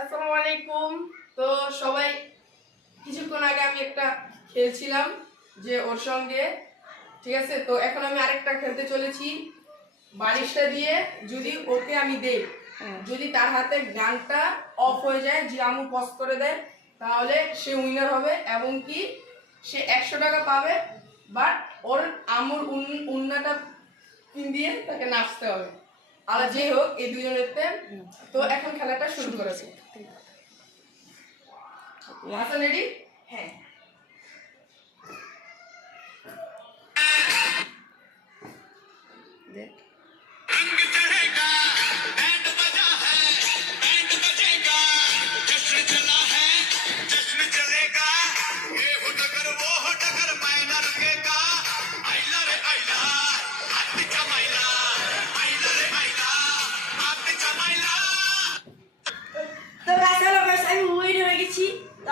আসসালামু আলাইকুম। তো সবাই কিছুক্ষণ আগে আমি একটা খেলছিলাম যে ওর সঙ্গে, ঠিক আছে। তো এখন আমি আরেকটা খেলতে চলেছি বারিশটা দিয়ে। যদি ওকে আমি দেই, যদি তার হাতে গানটা অফ হয়ে যায়, যে আমু পজ করে দেয়, তাহলে সে উইনার হবে এবং কি সে 100 টাকা পাবে। বাট ওর আমুর উন্নাটা পিন দিয়ে তাকে নাচতে হবে। আর যেই হোক এই দুজনের। তো এখন খেলাটা শুরু করেছে। হাসান রেডি? হ্যাঁ।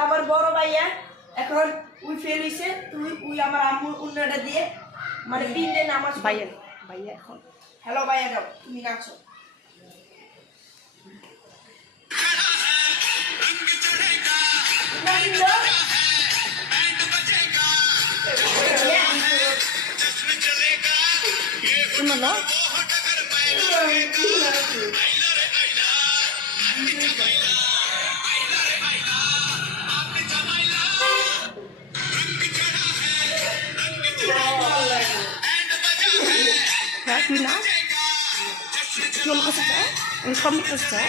আমার বড় ভাইয়া এখন উই ফেল হইছে, উই আমার আম্মুর উন্নয়নটা দিয়ে মানে পিন দিয়ে নামাজ ভাইয়া এখন হ্যালো ভাইয়া যাও তুমি নাচো। তুই না চল করছে সব করছে।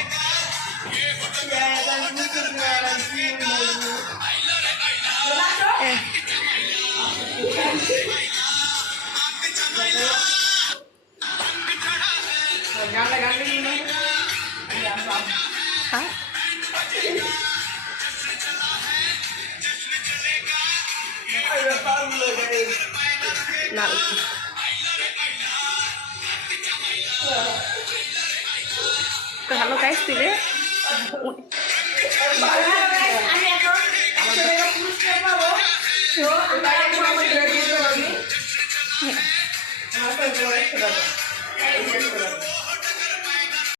হ্যাঁ না তো হ্যালো গাইস দিলে আমি এখন 100 টাকা পুরস্কার পাবো। তো আমি